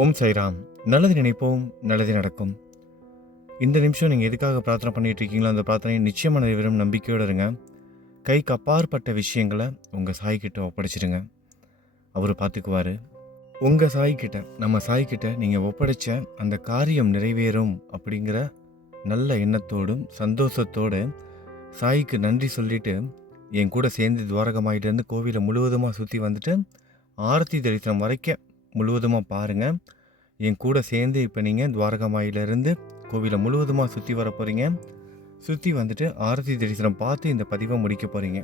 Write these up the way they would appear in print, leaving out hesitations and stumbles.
ஓம் சாய்ராம். நல்லது நினைப்போம், நல்லது நடக்கும். இந்த நிமிஷம் நீங்கள் எதுக்காக பிரார்த்தனை பண்ணிட்டு இருக்கீங்களோ அந்த பிரார்த்தனை நிச்சயமாக நிறைவேறும் நம்பிக்கையோடு இருங்க. கைக்கு அப்பாற்பட்ட விஷயங்களை உங்கள் சாய்கிட்ட ஒப்படைச்சிடுங்க. அவர் பார்த்துக்குவார். உங்கள் சாய்கிட்ட, நம்ம சாய்கிட்ட நீங்கள் ஒப்படைச்ச அந்த காரியம் நிறைவேறும் அப்படிங்கிற நல்ல எண்ணத்தோடும் சந்தோஷத்தோடு சாய்க்கு நன்றி சொல்லிவிட்டு என் கூட சேர்ந்து துவாரகமாயிட்டேருந்து கோவிலை முழுவதுமாக சுற்றி வந்துட்டு ஆரத்தி தரிசனம் வரைக்கும் முழுவதுமாக பாருங்கள். என் கூட சேர்ந்து இப்போ நீங்கள் துவாரகமாயிலிருந்து கோவிலை முழுவதுமாக சுற்றி வர போகிறீங்க. சுற்றி வந்துட்டு ஆரத்தி தரிசனம் பார்த்து இந்த பதிவை முடிக்க போகிறீங்க.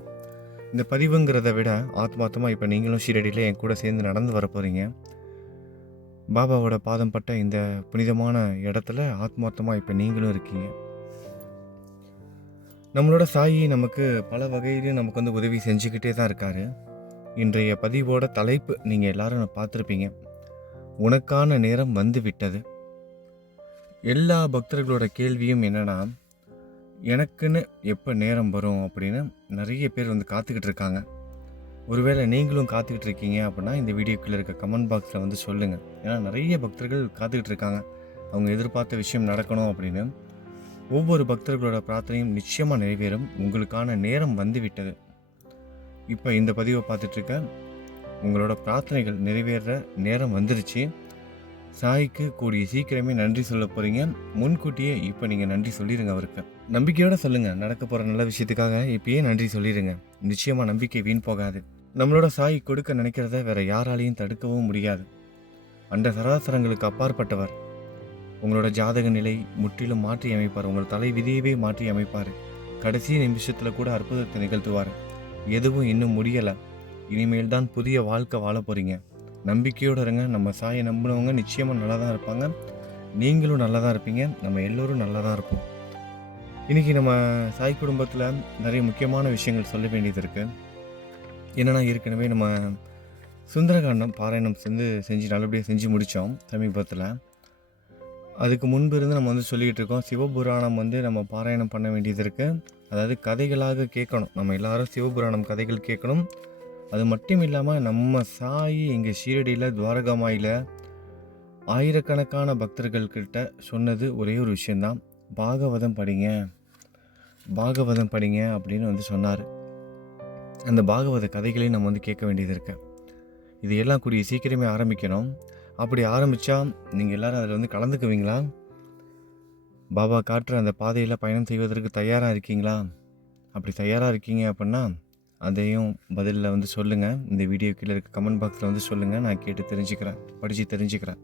இந்த பதிவுங்கிறத விட ஆத்மார்த்தமாக இப்போ நீங்களும் ஷீரடியில் என் கூட சேர்ந்து நடந்து வர போகிறீங்க. பாபாவோட பாதம் பட்ட இந்த புனிதமான இடத்துல ஆத்மார்த்தமாக இப்போ நீங்களும் இருக்கீங்க. நம்மளோட சாயி நமக்கு பல வகையிலையும் நமக்கு வந்து உதவி செஞ்சுக்கிட்டே தான் இருக்கார். இன்றைய பதிவோட தலைப்பு நீங்கள் எல்லாரும் பார்த்துருப்பீங்க. உனக்கான நேரம் வந்து விட்டது. எல்லா பக்தர்களோட கேள்வியும் என்னென்னா, எனக்குன்னு எப்போ நேரம் வரும் அப்படின்னு நிறைய பேர் வந்து காத்துக்கிட்டு இருக்காங்க. ஒருவேளை நீங்களும் காத்துக்கிட்டு இருக்கீங்க அப்படின்னா இந்த வீடியோக்குள்ளே இருக்க கமெண்ட் பாக்ஸில் வந்து சொல்லுங்கள். ஏன்னா நிறைய பக்தர்கள் காத்துக்கிட்டு இருக்காங்க, அவங்க எதிர்பார்த்த விஷயம் நடக்கணும் அப்படின்னு. ஒவ்வொரு பக்தர்களோட பிரார்த்தனையும் நிச்சயமாக நிறைவேறும். உங்களுக்கான நேரம் வந்து விட்டது. இப்போ இந்த பதிவை பார்த்துட்ருக்க உங்களோட பிரார்த்தனைகள் நிறைவேற நேரம் வந்துருச்சு. சாய்க்கு கூடிய சீக்கிரமே நன்றி சொல்ல போகிறீங்க. முன்கூட்டியே இப்போ நீங்கள் நன்றி சொல்லிடுங்க. அவருக்கு நம்பிக்கையோடு சொல்லுங்கள். நடக்க போகிற நல்ல விஷயத்துக்காக இப்பயே நன்றி சொல்லிடுங்க. நிச்சயமாக நம்பிக்கை வீண் போகாது. நம்மளோட சாய் கொடுக்க நினைக்கிறத வேற யாராலையும் தடுக்கவும் முடியாது. அந்த சராசரங்களுக்கு அப்பாற்பட்டவர். உங்களோட ஜாதக நிலை முற்றிலும் மாற்றி அமைப்பார். உங்களோட தலை விதியவே மாற்றி அமைப்பார். கடைசி நிமிஷத்தில் கூட அற்புதத்தை நிகழ்த்துவார். எதுவும் இன்னும் முடியலை. இனிமேல் தான் புதிய வாழ்க்கை வாழ போகிறீங்க. நம்பிக்கையோடு இருங்க. நம்ம சாயை நம்பினவங்க நிச்சயமாக நல்லா தான் இருப்பாங்க. நீங்களும் நல்லா தான் இருப்பீங்க. நம்ம எல்லோரும் நல்லா தான் இருப்போம். இன்றைக்கி நம்ம சாய் குடும்பத்தில் நிறைய முக்கியமான விஷயங்கள் சொல்ல வேண்டியது இருக்குது. என்னென்னா, ஏற்கனவே நம்ம சுந்தரகாண்டம் பாராயணம் செஞ்சு நல்லபடியாக செஞ்சு முடித்தோம் சமீபத்தில். அதுக்கு முன்பு இருந்து நம்ம வந்து சொல்லிக்கிட்டு இருக்கோம். சிவபுராணம் வந்து நம்ம பாராயணம் பண்ண வேண்டியது இருக்குது. அதாவது கதைகளாக கேட்கணும். நம்ம எல்லாரும் சிவபுராணம் கதைகள் கேட்கணும். அது மட்டும் இல்லாமல் நம்ம சாயி இங்கே ஷீரடியில் துவாரகமாயில் ஆயிரக்கணக்கான பக்தர்கள்கிட்ட சொன்னது ஒரே ஒரு விஷயந்தான், பாகவதம் படிங்க, பாகவதம் படிங்க அப்படின்னு வந்து சொன்னார். அந்த பாகவத கதைகளையும் நம்ம வந்து கேட்க வேண்டியது இருக்கு. இது எல்லாம் கூடிய சீக்கிரமே ஆரம்பிக்கணும். அப்படி ஆரம்பித்தா நீங்கள் எல்லோரும் அதில் வந்து கலந்துக்குவீங்களா? பாபா காட்டுற அந்த பாதையில் பயணம் செய்வதற்கு தயாராக இருக்கீங்களா? அப்படி தயாராக இருக்கீங்க அப்படின்னா அதையும் பதிலில் வந்து சொல்லுங்கள். இந்த வீடியோ கீழே இருக்க கமெண்ட் பாக்ஸில் வந்து சொல்லுங்கள். நான் கேட்டு தெரிஞ்சுக்கிறேன், படித்து தெரிஞ்சுக்கிறேன்.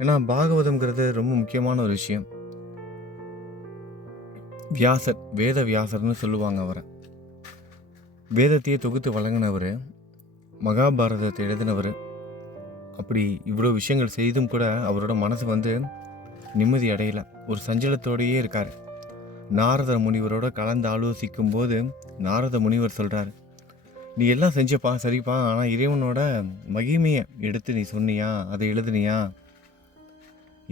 ஏன்னா பாகவதம்ங்கிறது ரொம்ப முக்கியமான ஒரு விஷயம். வியாசர், வேத வியாசர்னு சொல்லுவாங்க அவரை. வேதத்தையே தொகுத்து வழங்கினவர், மகாபாரதத்தை எழுதினவர். அப்படி இவ்வளோ விஷயங்கள் செய்தும் கூட அவரோட மனசு வந்து நிம்மதி அடையலை. ஒரு சஞ்சலத்தோடையே இருக்கார். நாரத முனிவரோட கலந்து ஆலோசிக்கும் போது நாரத முனிவர் சொல்கிறார், நீ எல்லாம் செஞ்சப்பா சரிப்பா, ஆனால் இறைவனோட மகிமையை எடுத்து நீ சொன்னியா, அதை எழுதுனியா,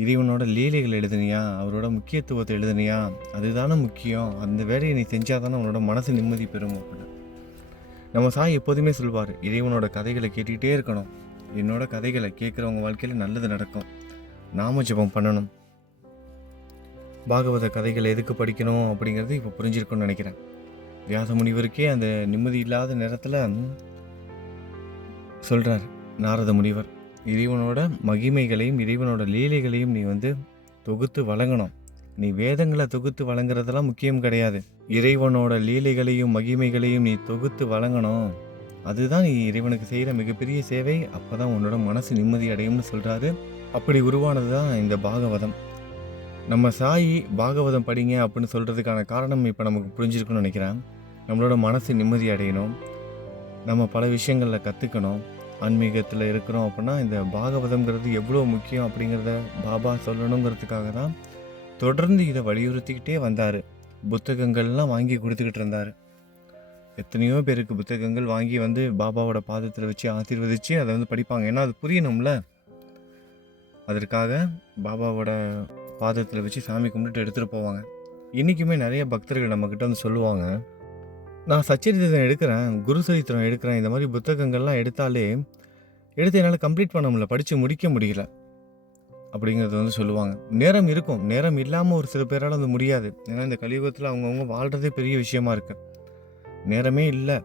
இறைவனோட லீலைகள் எழுதுனியா, அவரோட முக்கியத்துவத்தை எழுதுனியா, அதுதானே முக்கியம். அந்த வேலையை நீ செஞ்சால் தானே உன்னோட மனசு நிம்மதி பெறும் அப்படின்னு நம்ம சாய் எப்போதுமே சொல்வார். இறைவனோட கதைகளை கேட்டுக்கிட்டே இருக்கணும். என்னோட கதைகளை கேட்குறவங்க வாழ்க்கையில் நல்லது நடக்கும். நாம ஜெபம் பண்ணணும். பாகவத கதைகளை எதுக்கு படிக்கணும் அப்படிங்கிறது இப்போ புரிஞ்சிருக்குன்னு நினைக்கிறேன். வியாச முனிவருக்கே அந்த நிம்மதி இல்லாத நேரத்தில் சொல்கிறார் நாரத முனிவர், இறைவனோட மகிமைகளையும் இறைவனோட லீலைகளையும் நீ வந்து தொகுத்து வழங்கணும். நீ வேதங்களை தொகுத்து வழங்குறதெல்லாம் முக்கியம் கிடையாது. இறைவனோட லீலைகளையும் மகிமைகளையும் நீ தொகுத்து வழங்கணும். அதுதான் நீ இறைவனுக்கு செய்கிற மிகப்பெரிய சேவை. அப்போ தான் உன்னோட மனசு நிம்மதி அடையும்னு சொல்கிறாரு. அப்படி உருவானது தான் இந்த பாகவதம். நம்ம சாயி பாகவதம் படிங்க அப்படின்னு சொல்கிறதுக்கான காரணம் இப்போ நமக்கு புரிஞ்சிருக்குன்னு நினைக்கிறேன். நம்மளோட மனசு நிம்மதி அடையணும், நம்ம பல விஷயங்களில் கற்றுக்கணும். ஆன்மீகத்தில் இருக்கிறோம் அப்படின்னா இந்த பாகவதம்ங்கிறது எவ்வளோ முக்கியம் அப்படிங்கிறத பாபா சொல்லணுங்கிறதுக்காக தான் தொடர்ந்து இதை வலியுறுத்திக்கிட்டே வந்தார். புத்தகங்கள்லாம் வாங்கி கொடுத்துக்கிட்டு இருந்தார். எத்தனையோ பேருக்கு புத்தகங்கள் வாங்கி வந்து பாபாவோட பாதத்தில் வச்சு ஆசீர்வதித்து அதை வந்து படிப்பாங்க. ஏன்னா அது புரியணும்ல. அதற்காக பாபாவோட பாதத்தில் வச்சு சாமி கும்பிட்டு எடுத்துகிட்டு போவாங்க. இன்றைக்குமே நிறைய பக்தர்கள் நம்மக்கிட்ட வந்து சொல்லுவாங்க, நான் சச்சரித்திரம் எடுக்கிறேன், குரு சரித்திரம் எடுக்கிறேன், இந்த மாதிரி புத்தகங்கள்லாம் எடுத்தாலே எடுத்து என்னால் கம்ப்ளீட் பண்ண முடியல, படித்து முடிக்க முடியல அப்படிங்கிறது வந்து சொல்லுவாங்க. நேரம் இருக்கும், நேரம் இல்லாமல் ஒரு சில பேரால் வந்து முடியாது. ஏன்னா இந்த கலியுகத்தில் அவங்கவுங்க வாழ்கிறதே பெரிய விஷயமா இருக்குது. நேரமே இல்லை,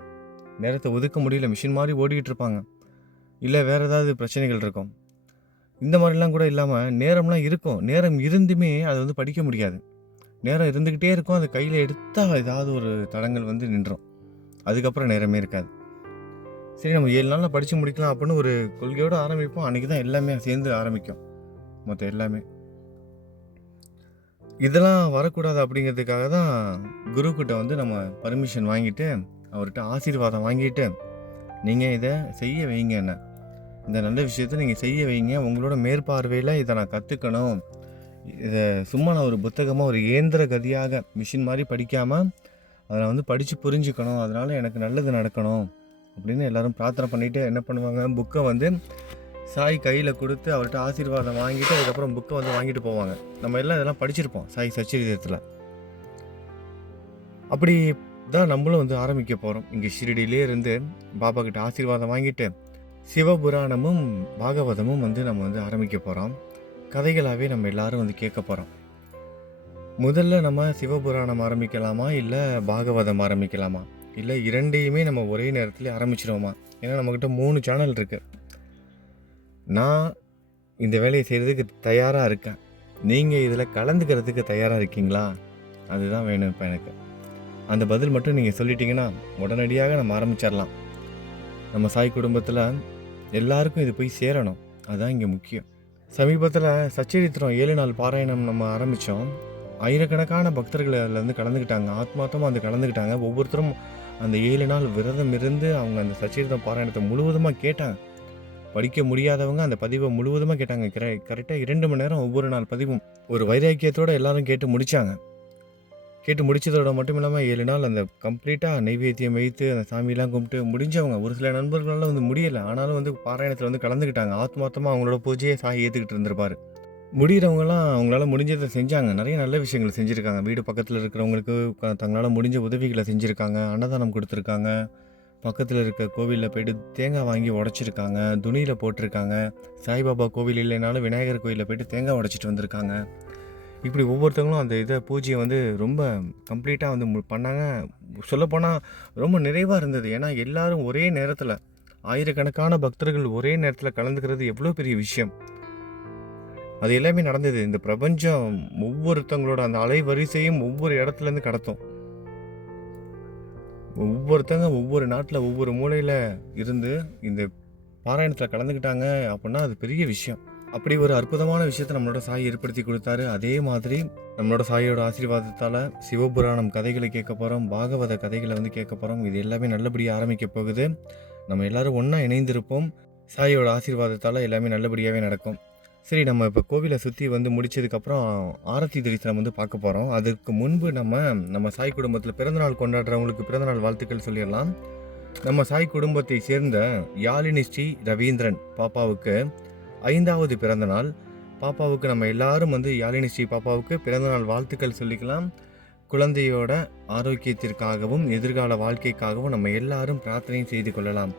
நேரத்தை ஒதுக்க முடியல, மிஷின் மாதிரி ஓடிக்கிட்டு இருப்பாங்க. இல்லை வேறு ஏதாவது பிரச்சனைகள் இருக்கும். இந்த மாதிரிலாம் கூட இல்லாமல் நேரம்லாம் இருக்கும், நேரம் இருந்துமே அதை வந்து படிக்க முடியாது. நேரம் இருந்துக்கிட்டே இருக்கும், அது கையில் எடுத்தால் ஏதாவது ஒரு தடங்கள் வந்து நின்றோம். அதுக்கப்புறம் நேரமே இருக்காது. சரி நம்ம 7 நாளில் படித்து முடிக்கலாம் அப்படின்னு ஒரு கொள்கையோடு ஆரம்பிப்போம். அன்றைக்கி தான் எல்லாமே சேர்ந்து ஆரம்பிக்கும், மொத்தம் எல்லாமே. இதெல்லாம் வரக்கூடாது அப்படிங்கிறதுக்காக தான் குருக்கிட்ட வந்து நம்ம பர்மிஷன் வாங்கிட்டு, அவர்கிட்ட ஆசீர்வாதம் வாங்கிட்டு, நீங்கள் இதை செய்ய வைங்க, என்ன இந்த நல்ல விஷயத்தை நீங்கள் செய்ய வைங்க, உங்களோட மேற்பார்வையில் இதை நான் கற்றுக்கணும். இதை சும்மா நான் ஒரு புத்தகமாக ஒரு இயந்திர கதியாக மிஷின் மாதிரி படிக்காமல் அதை நான் வந்து படித்து புரிஞ்சுக்கணும், அதனால் எனக்கு நல்லது நடக்கணும் அப்படின்னு எல்லோரும் பிரார்த்தனை பண்ணிவிட்டு என்ன பண்ணுவாங்க, புக்கை வந்து சாய் கையில் கொடுத்து அவர்கிட்ட ஆசீர்வாதம் வாங்கிட்டு அதுக்கப்புறம் புக்கை வந்து வாங்கிட்டு போவாங்க. நம்ம எல்லாம் இதெல்லாம் படிச்சிருப்போம் சாய் சச்சரிதத்தில். அப்படி தான் நம்மளும் வந்து ஆரம்பிக்க போகிறோம். இங்கே ஷிரடியிலே இருந்து பாபா கிட்ட ஆசீர்வாதம் வாங்கிட்டு சிவபுராணமும் பாகவதமும் வந்து நம்ம வந்து ஆரம்பிக்க போகிறோம். கதைகளாகவே நம்ம எல்லாரும் வந்து கேட்க போகிறோம். முதல்ல நம்ம சிவபுராணம் ஆரம்பிக்கலாமா, இல்லை பாகவதம் ஆரம்பிக்கலாமா, இல்லை இரண்டையுமே நம்ம ஒரே நேரத்தில் ஆரம்பிச்சிடுவோமா? ஏன்னா நம்மக்கிட்ட 3 சேனல் இருக்குது. நான் இந்த வேலையை செய்கிறதுக்கு தயாராக இருக்கேன். நீங்கள் இதில் கலந்துக்கிறதுக்கு தயாராக இருக்கீங்களா? அதுதான் வேணும் இப்போ எனக்கு. அந்த பதில் மட்டும் நீங்கள் சொல்லிட்டீங்கன்னா உடனடியாக நம்ம ஆரம்பிச்சிடலாம். நம்ம சாய் குடும்பத்தில் எல்லாருக்கும் இது போய் சேரணும், அதுதான் இங்கே முக்கியம். சமீபத்தில் சச்சரித்திரம் 7 நாள் பாராயணம் நம்ம ஆரம்பித்தோம். ஆயிரக்கணக்கான பக்தர்கள் அதில் வந்து கலந்துக்கிட்டாங்க, ஆத்மார்த்தமாக வந்து கலந்துக்கிட்டாங்க. ஒவ்வொருத்தரும் அந்த 7 நாள் விரதம் இருந்து அவங்க அந்த சச்சரித்திரம் பாராயணத்தை முழுவதுமாக கேட்டாங்க. படிக்க முடியாதவங்க அந்த பதிவை முழுவதுமாக கேட்டாங்க. கரெக்டாக 2 மணி நேரம் ஒவ்வொரு நாள் பதிவும் ஒரு வைராக்கியத்தோடு எல்லாரும் கேட்டு முடித்தாங்க. கேட்டு முடித்ததோட மட்டும் இல்லாமல் 7 நாள் அந்த கம்ப்ளீட்டாக நைவேத்தியம் வைத்து அந்த சாமியெல்லாம் கும்பிட்டு முடிஞ்சவங்க, ஒரு சில நண்பர்களால் வந்து முடியலை, ஆனாலும் வந்து பாராயணத்தில் வந்து கலந்துக்கிட்டாங்க. ஆத்மார்த்தமாக அவங்களோட பூஜையை சாய் ஏற்றுக்கிட்டு இருந்திருப்பார். முடிகிறவங்களாம் அவங்களால முடிஞ்சதை செஞ்சாங்க. நிறைய நல்ல விஷயங்கள் செஞ்சுருக்காங்க. வீடு பக்கத்தில் இருக்கிறவங்களுக்கு தங்களால் முடிஞ்ச உதவிகளை செஞ்சுருக்காங்க. அன்னதானம் கொடுத்துருக்காங்க. பக்கத்தில் இருக்க கோவிலில் போய்ட்டு தேங்காய் வாங்கி உடச்சிருக்காங்க, துணியில் போட்டிருக்காங்க. சாய்பாபா கோவில் இல்லைனாலும் விநாயகர் கோவிலில் போய்ட்டு தேங்காய் உடச்சிட்டு வந்திருக்காங்க. இப்படி ஒவ்வொருத்தவங்களும் அந்த இதை பூஜையை வந்து ரொம்ப கம்ப்ளீட்டாக வந்து பண்ணாங்க. சொல்லப்போனால் ரொம்ப நிறைவாக இருந்தது. ஏன்னா எல்லாரும் ஒரே நேரத்தில், ஆயிரக்கணக்கான பக்தர்கள் ஒரே நேரத்தில் கலந்துக்கிறது எவ்வளோ பெரிய விஷயம். அது எல்லாமே நடந்தது. இந்த பிரபஞ்சம் ஒவ்வொருத்தவங்களோட அந்த அலைவரிசையும் ஒவ்வொரு இடத்துலேருந்து கடத்தும். ஒவ்வொருத்தங்க ஒவ்வொரு நாட்டில் ஒவ்வொரு மூலையில் இருந்து இந்த பாராயணத்தில் கலந்துக்கிட்டாங்க அப்படின்னா அது பெரிய விஷயம். அப்படி ஒரு அற்புதமான விஷயத்தை நம்மளோட சாய் ஏற்படுத்தி கொடுத்தாரு. அதே மாதிரி நம்மளோட சாயோட ஆசீர்வாதத்தால் சிவபுராணம் கதைகளை கேட்க போகிறோம், பாகவத கதைகளை வந்து கேட்க போகிறோம். இது எல்லாமே நல்லபடியாக ஆரம்பிக்க போகுது. நம்ம எல்லோரும் ஒன்றா இணைந்திருப்போம். சாயோட ஆசீர்வாதத்தால் எல்லாமே நல்லபடியாகவே நடக்கும். சரி, நம்ம இப்போ கோவிலை சுற்றி வந்து முடித்ததுக்கப்புறம் ஆரத்தி தரிசனம் வந்து பார்க்க போகிறோம். அதுக்கு முன்பு நம்ம சாய் குடும்பத்தில் பிறந்தநாள் கொண்டாடுறவங்களுக்கு பிறந்தநாள் வாழ்த்துக்கள் சொல்லிடலாம். நம்ம சாய் குடும்பத்தை சேர்ந்த யாழினி ஸ்ரீ ரவீந்திரன் பாப்பாவுக்கு 5வது பிறந்தநாள். பாப்பாவுக்கு நம்ம எல்லாரும் வந்து யாழினி ஸ்ரீ பாப்பாவுக்கு பிறந்தநாள் வாழ்த்துக்கள் சொல்லிக்கலாம். குழந்தையோட ஆரோக்கியத்திற்காகவும் எதிர்கால வாழ்க்கைக்காகவும் நம்ம எல்லாரும் பிரார்த்தனை செய்து கொள்ளலாம்.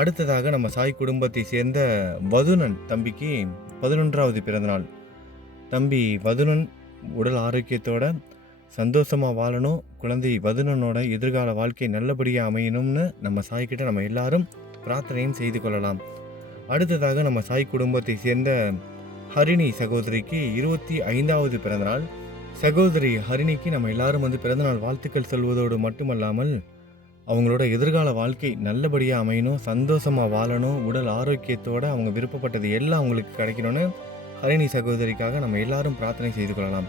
அடுத்ததாக நம்ம சாய் குடும்பத்தை சேர்ந்த வதுனன் தம்பிக்கு 11வது பிறந்தநாள். தம்பி வதுனன் உடல் ஆரோக்கியத்தோட சந்தோஷமாக வாழணும், குழந்தை வதுனனோட எதிர்கால வாழ்க்கை நல்லபடியாக அமையணும்னு நம்ம சாய்கிட்ட நம்ம எல்லாரும் பிரார்த்தனையும் செய்து கொள்ளலாம். அடுத்ததாக நம்ம சாய் குடும்பத்தை சேர்ந்த ஹரிணி சகோதரிக்கு 25வது பிறந்தநாள். சகோதரி ஹரிணிக்கு நம்ம எல்லாரும் வந்து பிறந்தநாள் வாழ்த்துக்கள் சொல்வதோடு மட்டுமல்லாமல் அவங்களோட எதிர்கால வாழ்க்கை நல்லபடியாக அமையணும், சந்தோஷமாக வாழணும், உடல் ஆரோக்கியத்தோடு அவங்க விருப்பப்பட்டது எல்லாம் அவங்களுக்கு கிடைக்கணும்னு ஹரிணி சகோதரிக்காக நம்ம எல்லாரும் பிரார்த்தனை செய்து கொள்ளலாம்.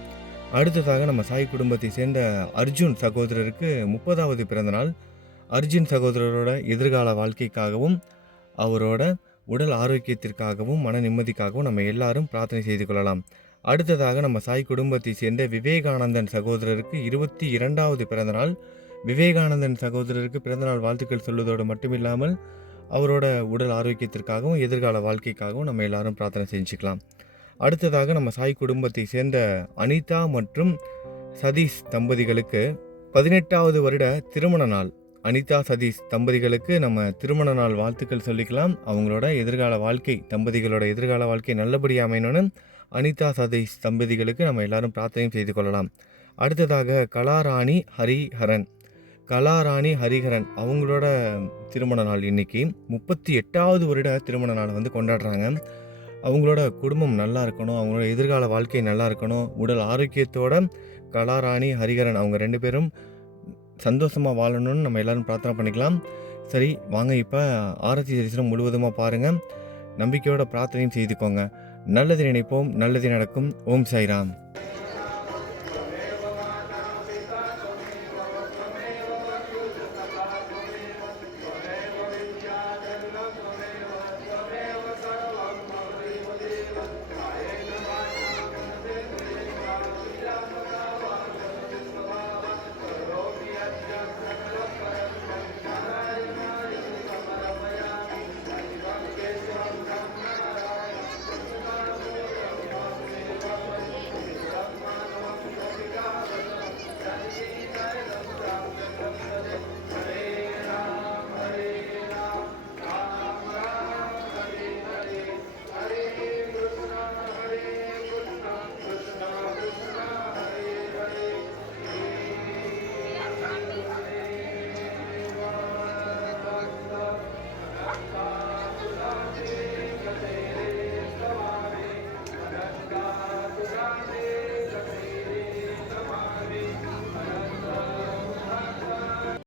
அடுத்ததாக நம்ம சாய் குடும்பத்தை சேர்ந்த அர்ஜுன் சகோதரருக்கு 30வது பிறந்தநாள். அர்ஜுன் சகோதரரோட எதிர்கால வாழ்க்கைக்காகவும் அவரோட உடல் ஆரோக்கியத்திற்காகவும் மன நிம்மதிக்காகவும் நம்ம எல்லாரும் பிரார்த்தனை செய்து கொள்ளலாம். அடுத்ததாக நம்ம சாய் குடும்பத்தை சேர்ந்த விவேகானந்தன் சகோதரருக்கு 22வது பிறந்தநாள். விவேகானந்தன் சகோதரருக்கு பிறந்தநாள் வாழ்த்துக்கள் சொல்வதோடு மட்டுமில்லாமல் அவரோட உடல் ஆரோக்கியத்திற்காகவும் எதிர்கால வாழ்க்கைக்காகவும் நம்ம எல்லாரும் பிரார்த்தனை செஞ்சுக்கலாம். அடுத்ததாக நம்ம சாய் குடும்பத்தை சேர்ந்த அனிதா மற்றும் சதீஷ் தம்பதிகளுக்கு 18வது வருட திருமண நாள். அனிதா சதீஷ் தம்பதிகளுக்கு நம்ம திருமண நாள் வாழ்த்துக்கள் சொல்லிக்கலாம். அவங்களோட எதிர்கால வாழ்க்கை, தம்பதிகளோட எதிர்கால வாழ்க்கை நல்லபடியாக அமையணும்னு அனிதா சதீஷ் தம்பதிகளுக்கு நம்ம எல்லாரும் பிரார்த்தனையும் செய்து கொள்ளலாம். அடுத்ததாக கலாராணி ஹரிஹரன். கலாராணி ஹரிஹரன் அவங்களோட திருமண நாள் இன்னைக்கு 38வது வருட திருமண நாளை வந்து கொண்டாடுறாங்க. அவங்களோட குடும்பம் நல்லா இருக்கணும், அவங்களோட எதிர்கால வாழ்க்கை நல்லா இருக்கணும், உடல் ஆரோக்கியத்தோட கலாராணி ஹரிஹரன் அவங்க 2 பேரும் சந்தோஷமாக வாழணும்னு நம்ம எல்லாரும் பிரார்த்தனை பண்ணிக்கலாம். சரி, வாங்க இப்போ ஆரத்தி தரிசனம் முழுவதுமாக பாருங்கள். நம்பிக்கையோட பிரார்த்தனையும் செய்துக்கோங்க. நல்லது நினைப்போம், நல்லது நடக்கும். ஓம் சாய்ராம்.